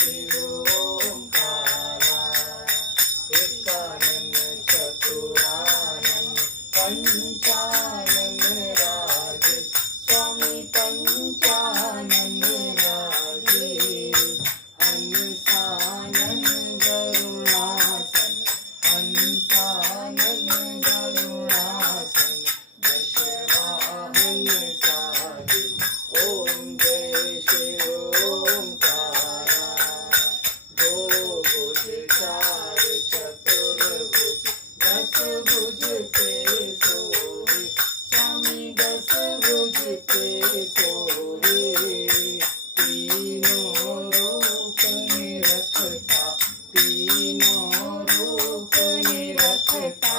शिवोंकारा एकानन चतुरानन पंचानन राजे स्वामी पंचानन राजे हंसानन गरुणासन हंसानन गरुणासन दशवाहन साजे ओम जय शिव ओंकारा दो भुज चार चतुर्भुज दस भुज पे सोहे स्वामी दस भुज पे सोहे तीनों रूप निरखता तीनों रूप निरखता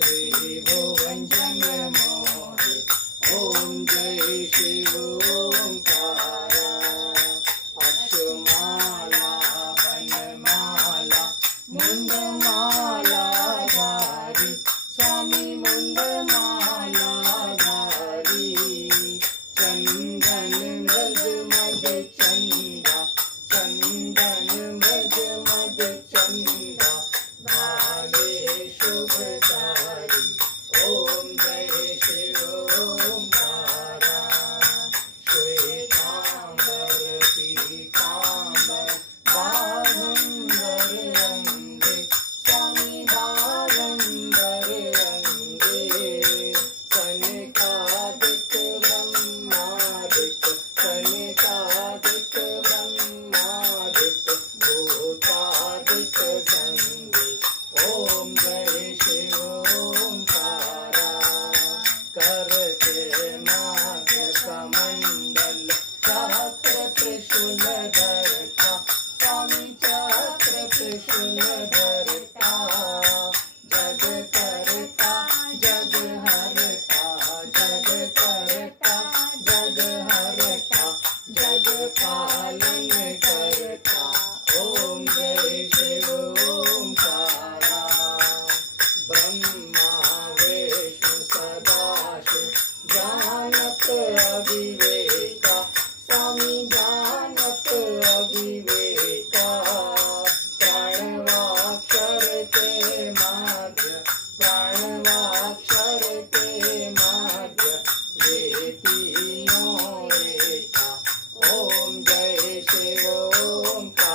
त्रिभुवन जन मोहे ओम जय शिव ओंकारा अक्षमाला वनमाला मुंडमाला धारी स्वामी मुंडमाला धारी चंदन मृग मद चंदा चंदन मृग मद चंदा भाले शुभकारी ओम जय शिव ओंकारा श्वेतांबर पीतांबर बारंबर अंगे स्वामी बारंबर अंगे सनकादिक ब्रह्मादिक सनकादिक ब्रह्मादिक भूतादिक संगे ओम जय शिव ओंकारा करते नाग कमंडल चक्र त्रिशूल धरता स्वामी चक्र त्रिशूल धरता जग करता जग हरता जग करता जग हरता जग पालन करता ओम जय शिव ओंकारा ब्रह्मा विष्णु सदाशिव जानत अविवेका स्वामी जानत अविवेका प्राणवाक्षर के माध्य प्राणवाक्षर के माध्य ये तीनों एका ओम जय शिव ओंकारा